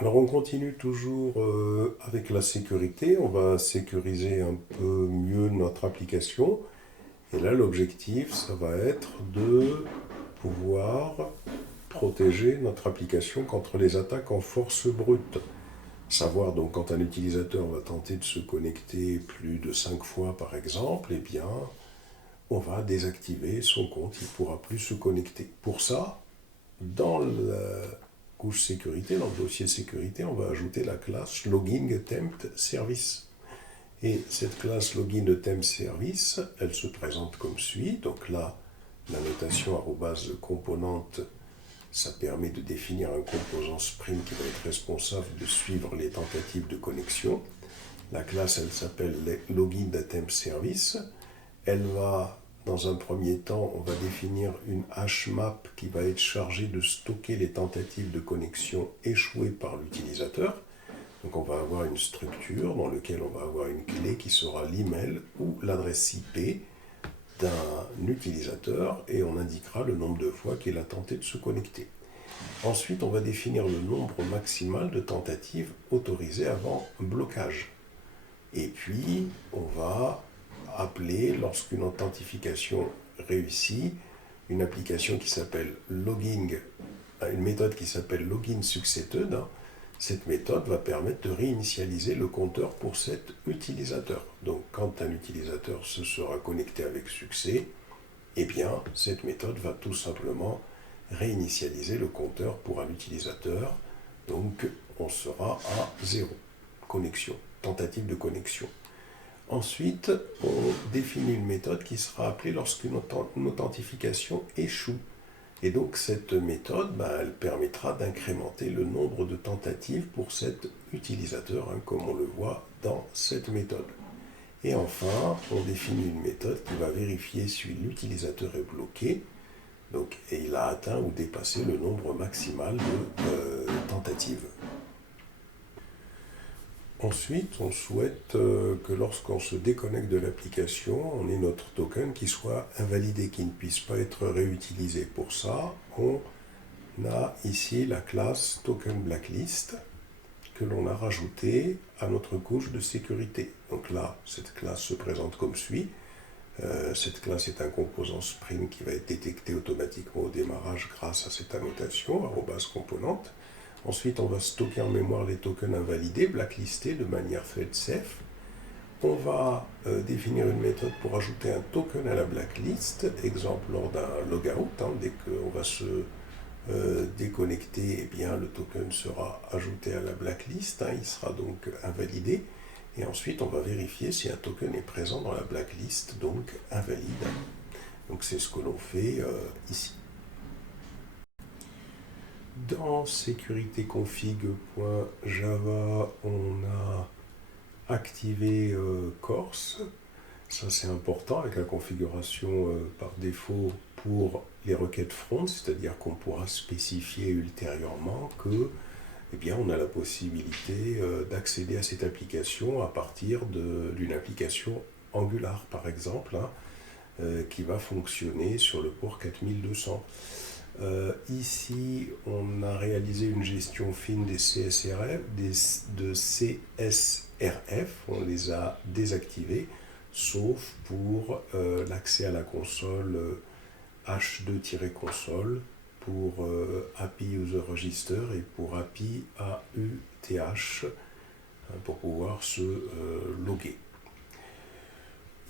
Alors on continue toujours avec la sécurité, on va sécuriser un peu mieux notre application. Et là l'objectif, ça va être de pouvoir protéger notre application contre les attaques en force brute. Savoir donc quand un utilisateur va tenter de se connecter plus de 5 fois par exemple, eh bien on va désactiver son compte, il ne pourra plus se connecter. Pour ça, dans la couche sécurité, dans le dossier sécurité, on va ajouter la classe login attempt service. Et cette classe login attempt service, elle se présente comme suit. Donc là, la notation arrobase componente, ça permet de définir un composant Spring qui va être responsable de suivre les tentatives de connexion. La classe, elle s'appelle login attempt service. Elle va, dans un premier temps, on va définir une hashmap qui va être chargée de stocker les tentatives de connexion échouées par l'utilisateur. Donc on va avoir une structure dans laquelle on va avoir une clé qui sera l'email ou l'adresse IP d'un utilisateur et on indiquera le nombre de fois qu'il a tenté de se connecter. Ensuite, on va définir le nombre maximal de tentatives autorisées avant blocage. Et puis, on va appeler, lorsqu'une authentification réussit, une application qui s'appelle logging, une méthode qui s'appelle login succeeded. Cette méthode va permettre de réinitialiser le compteur pour cet utilisateur. Donc, quand un utilisateur se sera connecté avec succès, eh bien, cette méthode va tout simplement réinitialiser le compteur pour un utilisateur. Donc, on sera à 0. Connexion, tentative de connexion. Ensuite, on définit une méthode qui sera appelée lorsqu'une authentification échoue. Et donc cette méthode, elle permettra d'incrémenter le nombre de tentatives pour cet utilisateur, comme on le voit dans cette méthode. Et enfin, on définit une méthode qui va vérifier si l'utilisateur est bloqué, donc, et il a atteint ou dépassé le nombre maximal de tentatives. Ensuite, on souhaite que lorsqu'on se déconnecte de l'application, on ait notre token qui soit invalidé, qui ne puisse pas être réutilisé. Pour ça, on a ici la classe token blacklist que l'on a rajoutée à notre couche de sécurité. Donc là, cette classe se présente comme suit. Cette classe est un composant Spring qui va être détecté automatiquement au démarrage grâce à cette annotation, arrobase componente. Ensuite, on va stocker en mémoire les tokens invalidés, blacklistés de manière thread safe. On va définir une méthode pour ajouter un token à la blacklist, exemple lors d'un logout. Dès qu'on va se déconnecter, eh bien, le token sera ajouté à la blacklist, il sera donc invalidé. Et ensuite, on va vérifier si un token est présent dans la blacklist, donc invalide. Donc c'est ce que l'on fait ici. Dans sécuritéconfig.java, on a activé Corse. Ça c'est important avec la configuration par défaut pour les requêtes front, c'est-à-dire qu'on pourra spécifier ultérieurement que eh bien, on a la possibilité d'accéder à cette application à partir d'une application Angular par exemple, qui va fonctionner sur le port 4200. Ici, on a réalisé une gestion fine des CSRF, de CSRF, on les a désactivés, sauf pour l'accès à la console H2-console, pour API User Register et pour API AUTH, pour pouvoir se loguer.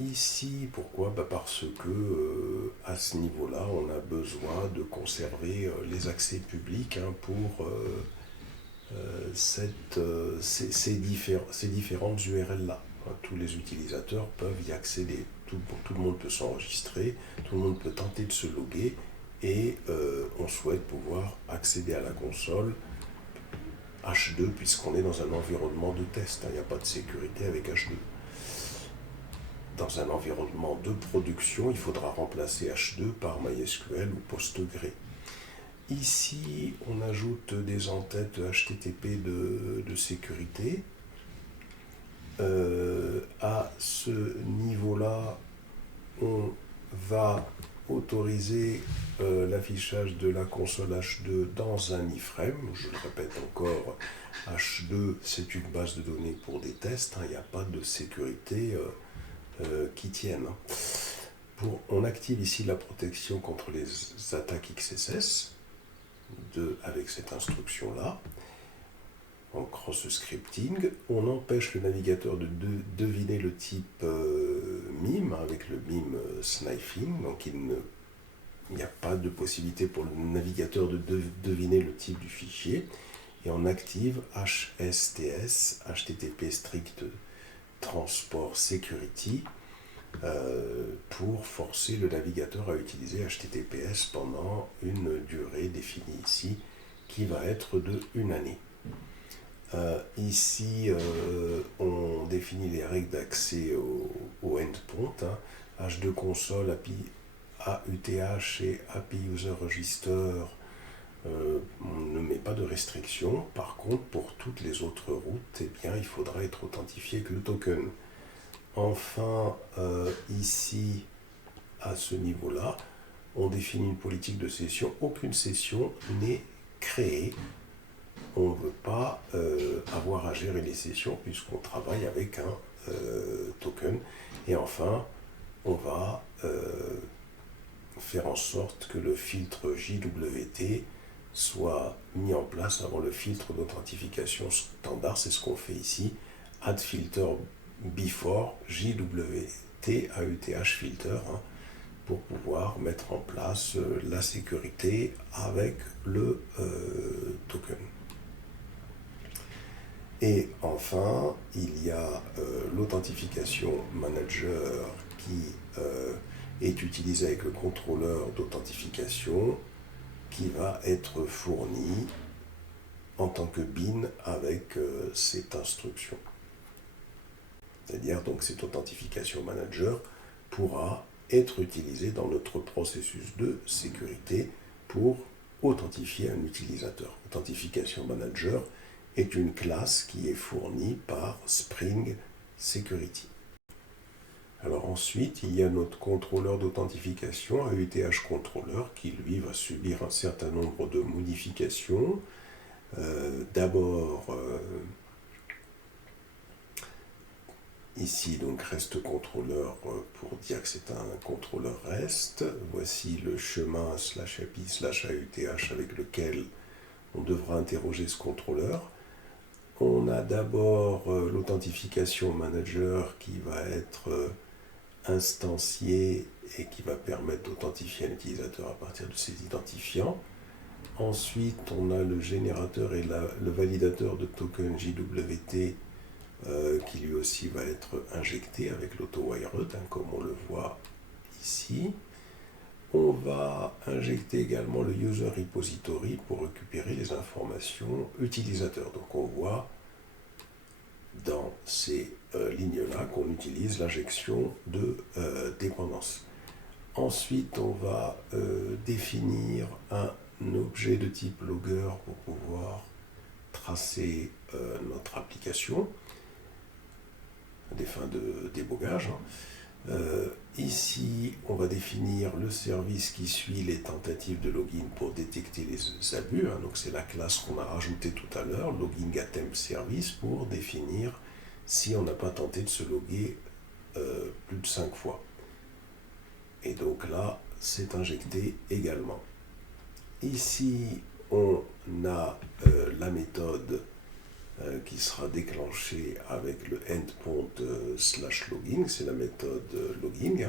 Ici, pourquoi? Parce que à ce niveau-là, on a besoin de conserver les accès publics pour ces différentes URL-là. Tous les utilisateurs peuvent y accéder. Tout le monde peut s'enregistrer, tout le monde peut tenter de se loguer et on souhaite pouvoir accéder à la console H2 puisqu'on est dans un environnement de test. Il n'y a pas de sécurité avec H2. Dans un environnement de production, il faudra remplacer H2 par MySQL ou Postgre. Ici, on ajoute des entêtes HTTP de sécurité. À ce niveau-là, on va autoriser l'affichage de la console H2 dans un iframe, je le répète encore, 2, c'est une base de données pour des tests, hein, il n'y a pas de sécurité qui tienne. On active ici la protection contre les attaques XSS avec cette instruction-là. En cross-scripting, on empêche le navigateur de deviner le type MIME avec le MIME snifing, donc il n'y a pas de possibilité pour le navigateur de deviner le type du fichier. Et on active HSTS, HTTP Strict Transport Security, pour forcer le navigateur à utiliser HTTPS pendant une durée définie ici, qui va être de 1 année. Ici, on définit les règles d'accès au endpoint, hein, H2 console, API AUTH et API User Register. On ne met pas de restriction. Par contre, pour toutes les autres routes, eh bien, il faudra être authentifié avec le token. Enfin, ici, à ce niveau-là, on définit une politique de session. Aucune session n'est créée. On ne veut pas avoir à gérer les sessions puisqu'on travaille avec un token. Et enfin, on va faire en sorte que le filtre JWT soit mis en place avant le filtre d'authentification standard. C'est ce qu'on fait ici. Add filter before JWT AUTH filter, hein, pour pouvoir mettre en place la sécurité avec le token. Et enfin, il y a l'authentification manager qui est utilisé avec le contrôleur d'authentification qui va être fourni en tant que bin avec cette instruction. C'est-à-dire, donc, cette authentification manager pourra être utilisée dans notre processus de sécurité pour authentifier un utilisateur. Authentification manager est une classe qui est fournie par Spring Security. Alors ensuite, il y a notre contrôleur d'authentification, AUTH Controller, qui lui va subir un certain nombre de modifications. D'abord, ici, donc REST contrôleur pour dire que c'est un contrôleur REST. Voici le chemin /API/AUTH avec lequel on devra interroger ce contrôleur. On a d'abord l'authentification manager qui va être instancié et qui va permettre d'authentifier un utilisateur à partir de ses identifiants. Ensuite, on a le générateur et le validateur de token JWT qui lui aussi va être injecté avec l'auto-wired, hein, comme on le voit ici. On va injecter également le user repository pour récupérer les informations utilisateurs. Donc on voit dans ces lignes-là qu'on utilise l'injection de dépendance. Ensuite, on va définir un objet de type logger pour pouvoir tracer notre application à des fins de débogage. Ici, on va définir le service qui suit les tentatives de login pour détecter les abus. Hein. Donc c'est la classe qu'on a rajoutée tout à l'heure, logging attempt service, pour définir si on n'a pas tenté de se loguer plus de 5 fois. Et donc là, c'est injecté également. Ici, on a la méthode qui sera déclenchée avec le endpoint /logging, c'est la méthode logging.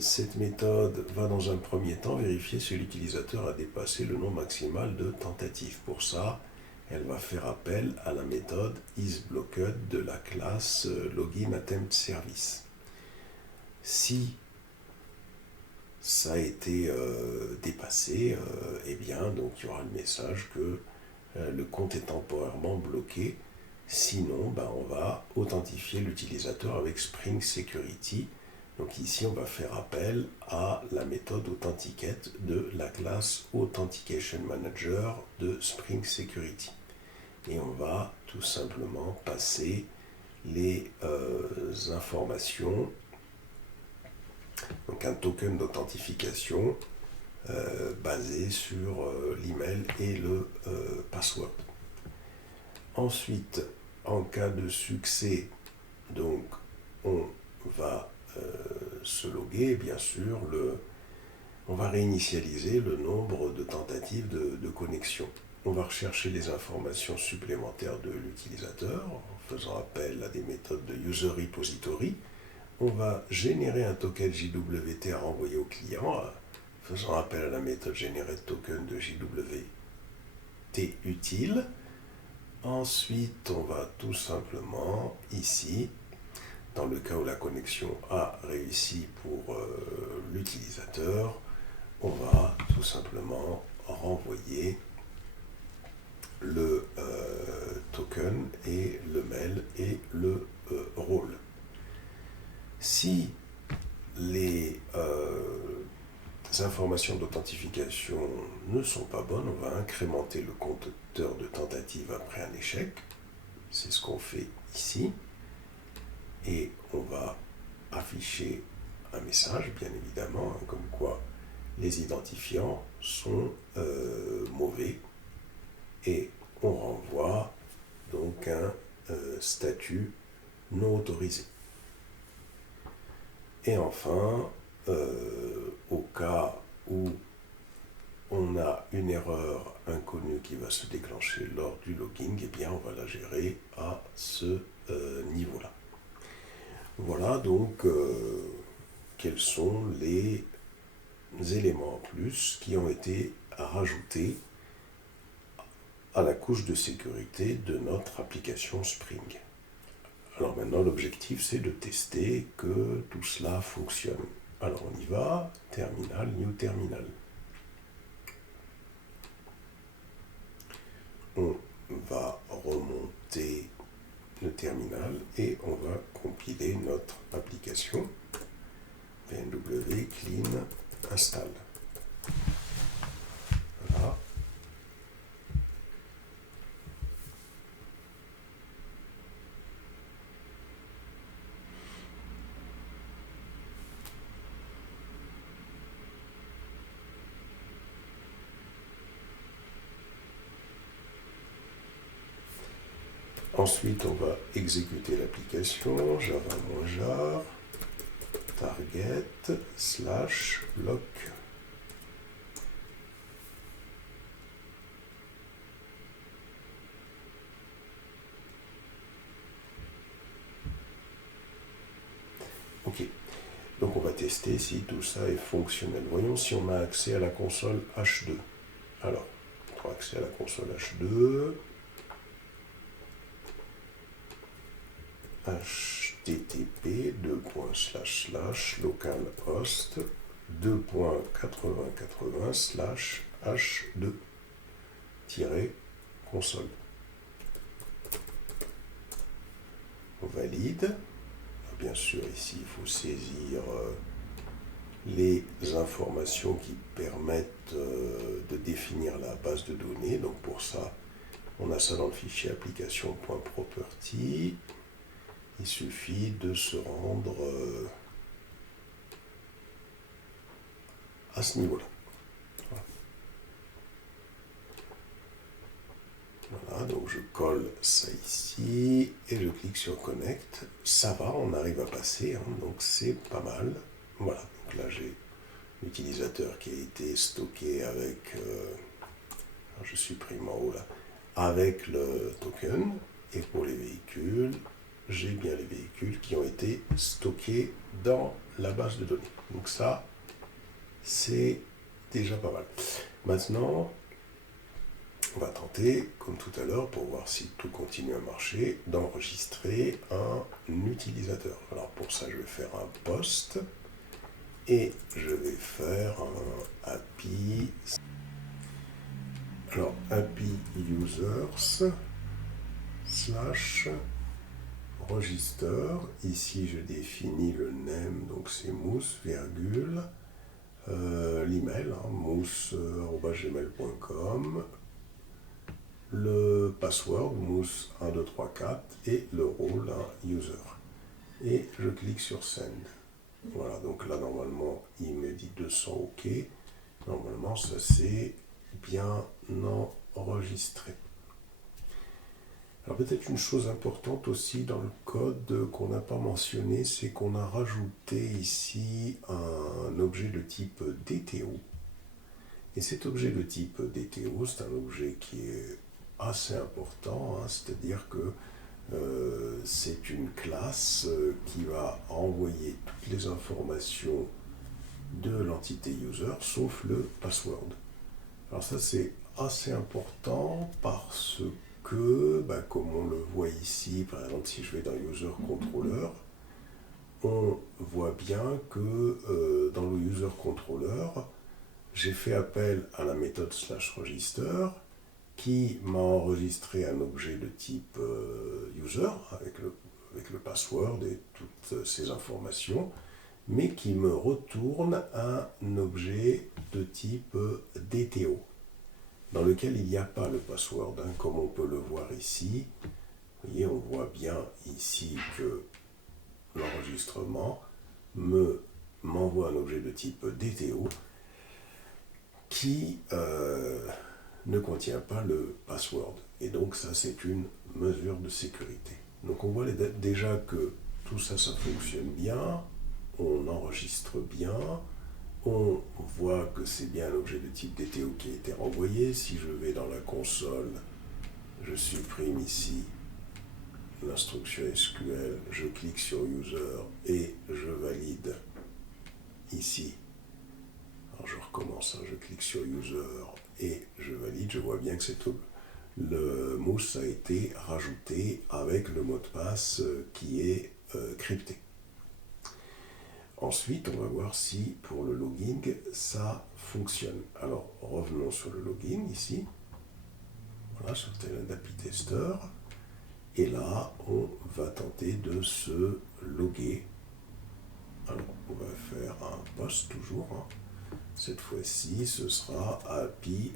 Cette méthode va dans un premier temps vérifier si l'utilisateur a dépassé le nombre maximal de tentatives. Pour ça, elle va faire appel à la méthode isBlocked de la classe loginAttemptService. Si ça a été dépassé, eh bien, donc il y aura le message que le compte est temporairement bloqué. Sinon, on va authentifier l'utilisateur avec Spring Security. Donc ici, on va faire appel à la méthode Authenticate de la classe Authentication Manager de Spring Security. Et on va tout simplement passer les informations, donc un token d'authentification basé sur l'email et le password. Ensuite, en cas de succès, donc on va se loguer, bien sûr, on va réinitialiser le nombre de tentatives de connexion. On va rechercher les informations supplémentaires de l'utilisateur en faisant appel à des méthodes de user repository. On va générer un token JWT à renvoyer au client, faisant appel à la méthode generate token de JWT utile. Ensuite, on va tout simplement, ici, dans le cas où la connexion a réussi pour l'utilisateur, on va tout simplement renvoyer le token et le mail et le rôle. Si les informations d'authentification ne sont pas bonnes, on va incrémenter le compteur de tentatives après un échec. C'est ce qu'on fait ici. Et on va afficher un message, bien évidemment, comme quoi les identifiants sont mauvais. Et on renvoie donc un statut non autorisé. Et enfin, au cas où on a une erreur inconnue qui va se déclencher lors du logging, eh bien on va la gérer à ce niveau-là. Voilà donc quels sont les éléments en plus qui ont été rajoutés à la couche de sécurité de notre application Spring. Alors maintenant, l'objectif, c'est de tester que tout cela fonctionne. Alors on y va, terminal, new terminal. On va remonter le terminal et on va compiler notre application vnw clean install. Voilà. Ensuite, on va exécuter l'application java-jar target / lock. Ok, donc on va tester si tout ça est fonctionnel. Voyons si on a accès à la console H2. Alors, on a accès à la console H2. http localhost 2.8080/h2-console. On valide. Bien sûr, ici, il faut saisir les informations qui permettent de définir la base de données. Donc pour ça, on a ça dans le fichier application.property. Il suffit de se rendre à ce niveau-là. Voilà, donc je colle ça ici et je clique sur Connect. Ça va, on arrive à passer, hein, donc c'est pas mal. Voilà, donc là j'ai l'utilisateur qui a été stocké avec, je supprime en haut là, avec le token. Et pour les véhicules, j'ai bien les véhicules qui ont été stockés dans la base de données. Donc ça, c'est déjà pas mal. Maintenant, on va tenter, comme tout à l'heure, pour voir si tout continue à marcher, d'enregistrer un utilisateur. Alors pour ça, je vais faire un post et je vais faire un API. Alors API users / register. Ici, je définis le name, donc c'est mousse, virgule, l'email, mousse@gmail.com, le password, mousse1234, et le rôle, user. Et je clique sur send. Voilà, donc là, normalement, il me dit 200 OK. Normalement, ça c'est bien enregistré. Alors peut-être une chose importante aussi dans le code qu'on n'a pas mentionné, c'est qu'on a rajouté ici un objet de type DTO. Et cet objet de type DTO, c'est un objet qui est assez important, hein, c'est-à-dire que c'est une classe qui va envoyer toutes les informations de l'entité user sauf le password. Alors ça c'est assez important parce que, comme on le voit ici, par exemple si je vais dans user controller, on voit bien que dans le user controller, j'ai fait appel à la méthode /register qui m'a enregistré un objet de type user avec le password et toutes ces informations, mais qui me retourne un objet de type DTO, dans lequel il n'y a pas le password, hein, comme on peut le voir ici. Vous voyez, on voit bien ici que l'enregistrement m'envoie un objet de type DTO qui ne contient pas le password. Et donc ça, c'est une mesure de sécurité. Donc on voit déjà que tout ça, ça fonctionne bien, on enregistre bien, on voit que c'est bien l'objet de type DTO qui a été renvoyé. Si je vais dans la console, je supprime ici l'instruction SQL, je clique sur User et je valide ici. Alors je recommence, hein, je clique sur User et je valide, je vois bien que le mousse a été rajouté avec le mot de passe qui est crypté. Ensuite, on va voir si pour le logging, ça fonctionne. Alors, revenons sur le login ici. Voilà, sur Talend API Tester. Et là, on va tenter de se loguer. Alors, on va faire un post toujours. Hein. Cette fois-ci, ce sera API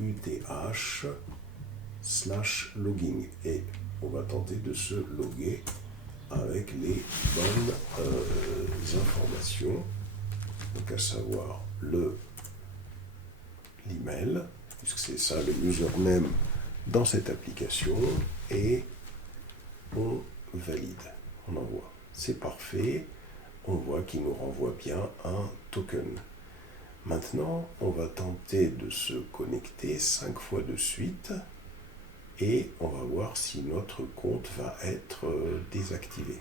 AUTH/logging. Et on va tenter de se loguer avec les bonnes informations, donc à savoir l'email, puisque c'est ça le username dans cette application, et on valide, on envoie. C'est parfait, on voit qu'il nous renvoie bien un token. Maintenant, on va tenter de se connecter 5 fois de suite, et on va voir si notre compte va être désactivé.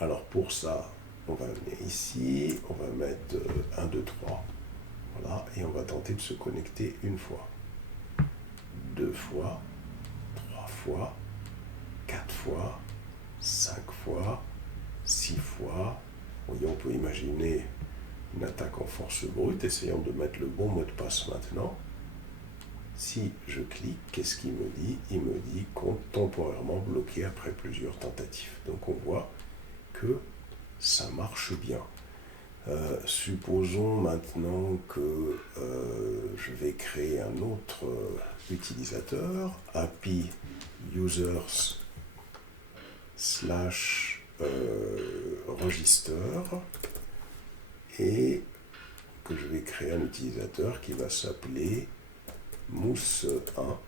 Alors pour ça, on va venir ici, on va mettre 1, 2, 3, voilà, et on va tenter de se connecter une fois, 2 fois, 3 fois, 4 fois, 5 fois, 6 fois. Vous voyez, on peut imaginer une attaque en force brute. Essayons de mettre le bon mot de passe maintenant. Si je clique, qu'est-ce qu'il me dit? Il me dit compte temporairement bloqué après plusieurs tentatives. Donc on voit que ça marche bien. Supposons maintenant que je vais créer un autre utilisateur, API users /register, et que je vais créer un utilisateur qui va s'appeler mousse1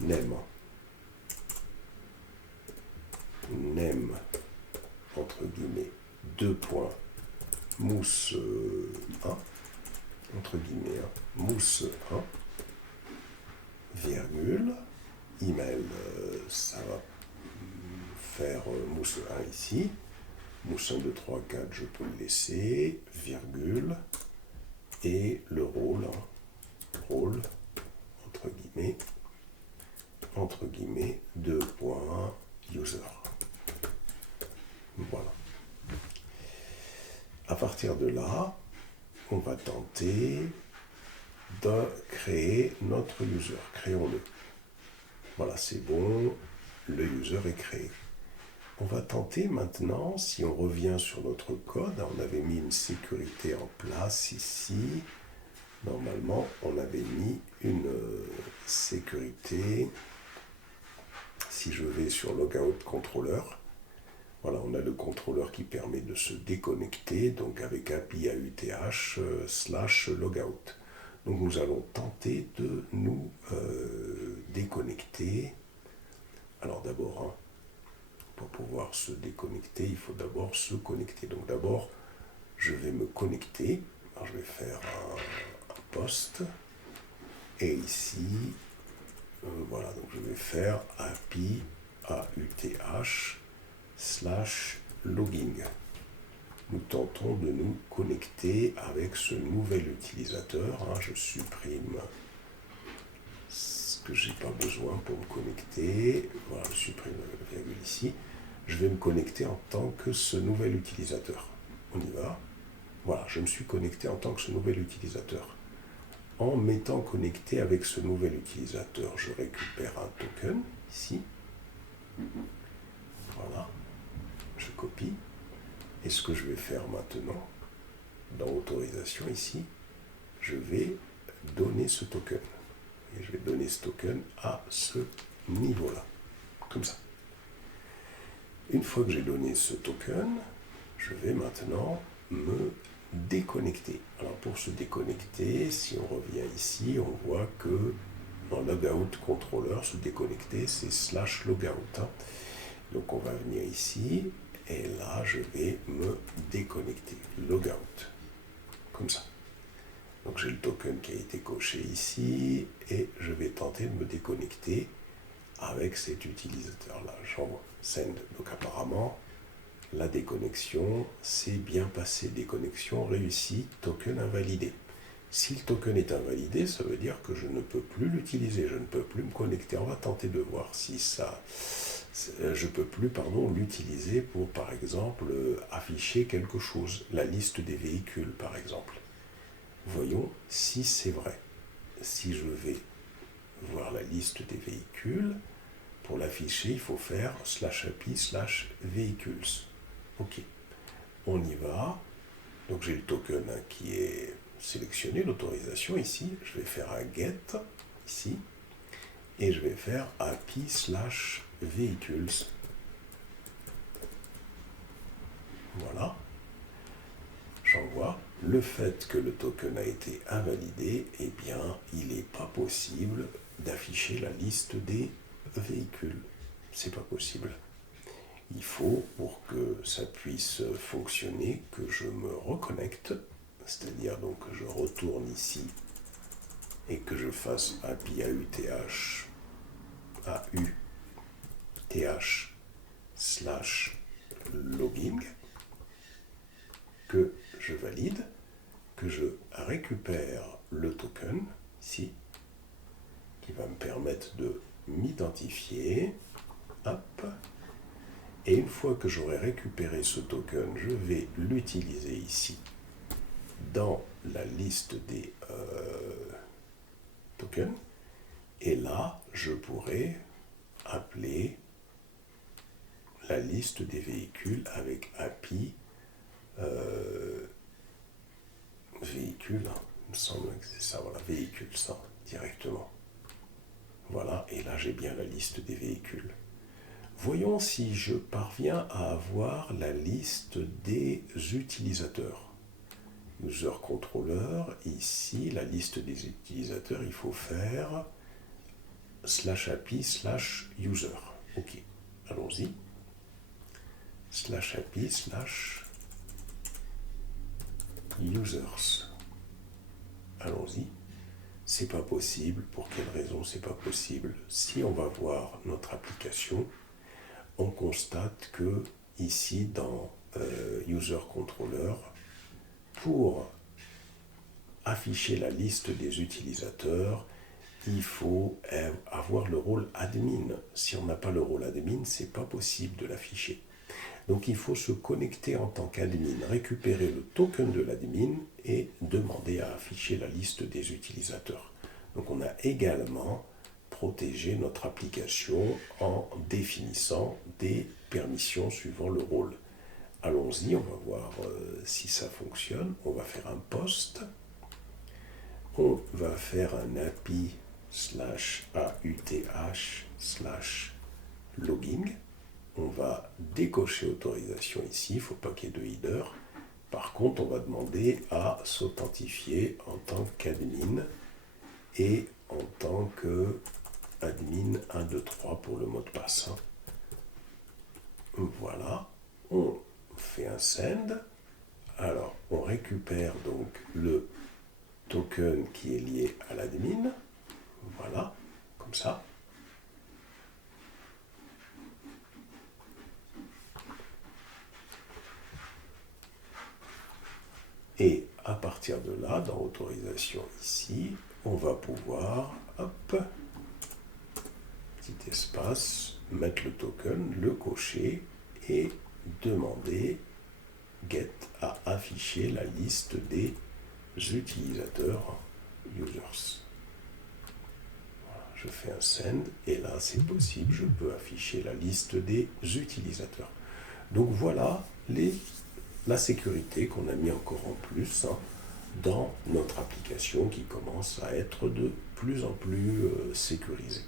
name entre guillemets mousse1 entre guillemets mousse1 virgule email, ça va faire mousse1 ici, mousse1 2 3 4 je peux le laisser, virgule, et le rôle entre guillemets 2.user. Voilà. À partir de là, on va tenter de créer notre user. Créons-le. Voilà, c'est bon, le user est créé. On va tenter maintenant, si on revient sur notre code, on avait mis une sécurité en place ici. Normalement, on avait mis une sécurité. Si je vais sur Logout Controller, voilà, on a le contrôleur qui permet de se déconnecter, donc avec API AUTH /logout. Donc nous allons tenter de nous connecter, il faut d'abord se connecter. Donc d'abord, je vais me connecter. Alors, je vais faire un post. Et ici, voilà, donc je vais faire API AUTH/logging. Nous tentons de nous connecter avec ce nouvel utilisateur. Je supprime ce que je n'ai pas besoin pour me connecter. Voilà, je supprime la virgule ici. Je vais me connecter en tant que ce nouvel utilisateur. On y va. Voilà, je me suis connecté en tant que ce nouvel utilisateur. En m'étant connecté avec ce nouvel utilisateur, je récupère un token ici. Voilà, je copie. Et ce que je vais faire maintenant, dans autorisation ici, je vais donner ce token. Et je vais donner ce token à ce niveau-là, comme ça. Une fois que j'ai donné ce token, je vais maintenant me déconnecter. Alors pour se déconnecter, si on revient ici, on voit que dans logout controller, se déconnecter, c'est /logout. Donc on va venir ici, et là je vais me déconnecter, logout, comme ça. Donc j'ai le token qui a été coché ici, et je vais tenter de me déconnecter avec cet utilisateur-là. J'envoie send. Donc apparemment, la déconnexion s'est bien passée. Déconnexion réussie, token invalidé. Si le token est invalidé, ça veut dire que je ne peux plus l'utiliser, je ne peux plus me connecter. On va tenter de voir si ça... Je ne peux plus, l'utiliser pour, par exemple, afficher quelque chose, la liste des véhicules, par exemple. Voyons si c'est vrai. Si je vais voir la liste des véhicules, pour l'afficher, il faut faire /API/vehicles. Ok, on y va. Donc j'ai le token qui est sélectionné, l'autorisation ici. Je vais faire un get ici. Et je vais faire API/vehicles. Voilà. J'envoie. Le fait que le token a été invalidé, eh bien, il n'est pas possible d'afficher la liste des véhicules. C'est pas possible. Il faut, pour que ça puisse fonctionner, que je me reconnecte, c'est-à-dire donc que je retourne ici et que je fasse API AUTH/logging, que je valide, que je récupère le token ici, qui va me permettre de m'identifier. Hop. Et une fois que j'aurai récupéré ce token, je vais l'utiliser ici dans la liste des tokens. Et là, je pourrai appeler la liste des véhicules avec API véhicule. Il me semble que c'est ça, voilà, véhicule, ça, directement. Voilà, et là j'ai bien la liste des véhicules. Voyons si je parviens à avoir la liste des utilisateurs. User controller, ici, la liste des utilisateurs, il faut faire /API/user. Ok, allons-y. /API/users. Allons-y. C'est pas possible. Pour quelle raison c'est pas possible? Si on va voir notre application, on constate que ici dans User Controller, pour afficher la liste des utilisateurs, il faut avoir le rôle admin. Si on n'a pas le rôle admin, c'est pas possible de l'afficher. Donc il faut se connecter en tant qu'admin, récupérer le token de l'admin et demander à afficher la liste des utilisateurs. Donc on a également protégé notre application en définissant des permissions suivant le rôle. Allons-y, on va voir si ça fonctionne. On va faire un post. On va faire un API/AUTH/logging. On va décocher autorisation ici, il ne faut pas qu'il y ait de header. Par contre, on va demander à s'authentifier en tant qu'admin et en tant que admin 1, 2, 3 pour le mot de passe. Voilà, on fait un send. Alors, on récupère donc le token qui est lié à l'admin. Voilà, comme ça. Et à partir de là, dans autorisation ici, on va pouvoir, hop, petit espace, mettre le token, le cocher et demander get à afficher la liste des utilisateurs users. Voilà, je fais un send et là c'est possible, je peux afficher la liste des utilisateurs. Donc voilà la sécurité qu'on a mis encore en plus dans notre application qui commence à être de plus en plus sécurisée.